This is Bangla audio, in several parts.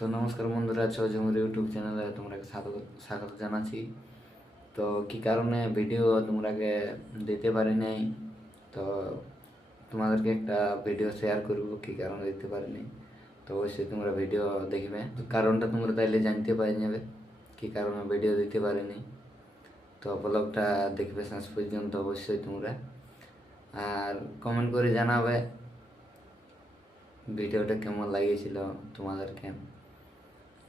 তো নমস্কার বন্ধুরা, ছজমুর ইউটিউব চ্যানেলে তোমরাকে স্বাগত জানাচ্ছি। তো কি কারণে ভিডিও তোমরাকে দিতে পারি নাই, তো তোমাদেরকে একটা ভিডিও শেয়ার করব কি কারণে দিতে পারিনি। তো অবশ্যই তোমরা ভিডিও দেখবে, কারণটা তোমরা তাইলে জানতে পারে যাবে কি কারণে ভিডিও দিতে পারিনি। তো ব্লগটা দেখবে শেষ পর্যন্ত অবশ্যই তোমরা, আর কমেন্ট করে জানাবে ভিডিওটা কেমন লাগিয়েছিল তোমাদেরকে।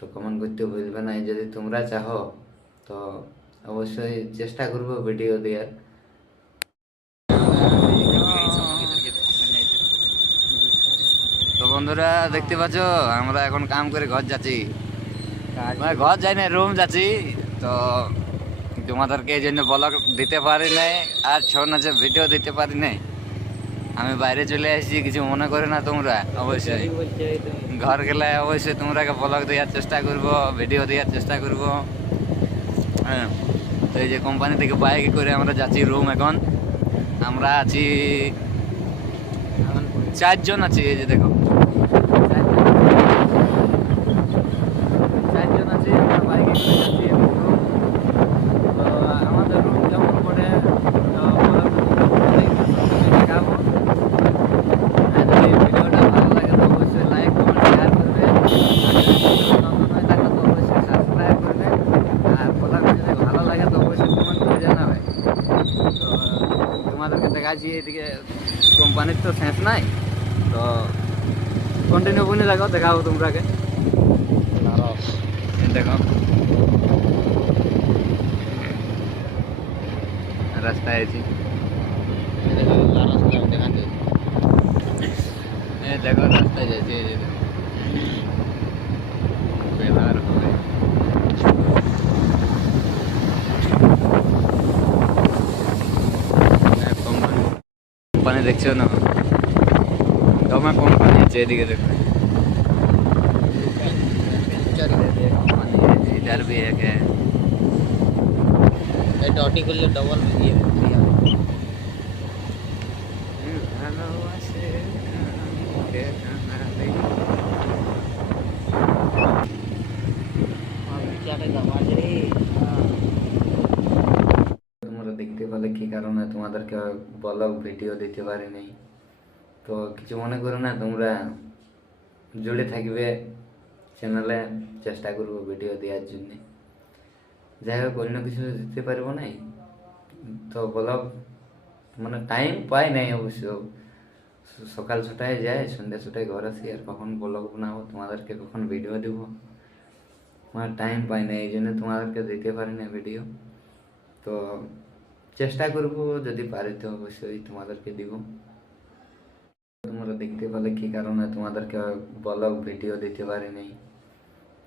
তো কমেন্ট করতে ভুলবে না, যদি তোমরা চাহো তো অবশ্যই চেষ্টা করবো ভিডিও দেওয়ার। তো বন্ধুরা দেখতে পাচ্ছ, আমরা এখন কাম করে ঘর যাচ্ছি, ঘর যাই না, রুম যাচ্ছি। তো তোমাদেরকে এই জন্য ব্লগ দিতে পারি নাই, আর ছৌ নাচের ভিডিও দিতে পারি নাই। আমি বাইরে চলে আসছি, কিছু মনে করে না তোমরা। অবশ্যই ঘর গেলে অবশ্যই তোমরাকে ব্লগ দেওয়ার চেষ্টা করবো, ভিডিও দেওয়ার চেষ্টা করবো। হ্যাঁ, তো এই যে কোম্পানি থেকে বাইকে করে আমরা যাচ্ছি রুম। এখন আমরা আছি 4 জন আছি, এই যে দেখো 4 জন আছি, আমরা বাইকে করে যাচ্ছি room। তো আমাদের রুম কেমন পড়ে দেখাবো। আর যদি ভিডিওটা ভালো লাগে তো অবশ্যই লাইক কমেন্ট শেয়ার করবে, নতুন হয়ে থাকলে তো অবশ্যই সাবস্ক্রাইব করবে। আর ব্লগটা যদি ভালো লাগে তো অবশ্যই কমেন্ট করে জানাবে। তো তোমাদেরকে দেখাচ্ছি এদিকে কোম্পানির তো শেষ নাই, তো কন্টিনিউ করে থাকো, দেখাবো তোমরাকে। দেখো রাস্তায় আছি, দেখো রাস্তায় যাচ্ছি, এই যে দেখো। বেলার হবে কোম্পানি দেখছো না, তোমার কোম্পানি আছে এদিকে দেখো। इधर भी एक है, डॉटी के लिए डबल ये তোমরা দেখতে পেলে কি কারণে তোমাদেরকে ব্লগ ভিডিও দিতে পারি নাই। তো কিছু মনে করো না, তোমরা জুড়ে থাকবে চ্যানেলে, চেষ্টা করবো ভিডিও দেওয়ার জন্যে। যাই হোক, অন্য কিছু দিতে পারবো নাই, তো ব্লগ মানে টাইম পাই নাই অবশ্য। সকাল 6টায় যায়, সন্ধ্যা 6টায় ঘর আসি, আর কখন ব্লগ বানাবো তোমাদেরকে, কখন ভিডিও দেবো, আমার টাইম পাই না, এই জন্য তোমাদেরকে দিতে পারি না ভিডিও। তো চেষ্টা করবো, যদি পারি তো অবশ্যই তোমাদেরকে দিব। তোমরা দেখতে পেলে কি কারণে তোমাদেরকে ব্লগ ভিডিও দিতে পারি নাই।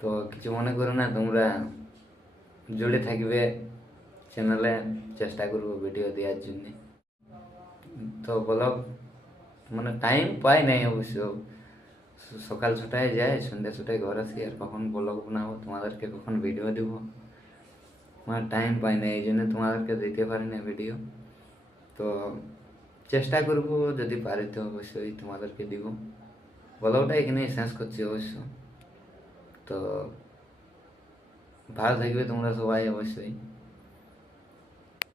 তো কিছু মনে করো না, তোমরা জুড়ে থাকবে চ্যানেলে, চেষ্টা করবো ভিডিও দেওয়ার জন্যে। তো ব্লগ মানে টাইম পাই নাই অবশ্য। সকাল 6টায় যায়, সন্ধ্যা 6টায় ঘর আসি, আর কখন ব্লগ বানাবো তোমাদেরকে, কখন ভিডিও দেবো, আমার টাইম পাই না, এই জন্য তোমাদেরকে দিতে পারি না ভিডিও। তো চেষ্টা করবো, যদি পারি তো অবশ্যই তোমাদেরকে দিব। ব্লগটা এখানেই শেষ করছি অবশ্য। তো ভালো থাকবে তোমরা সবাই অবশ্যই।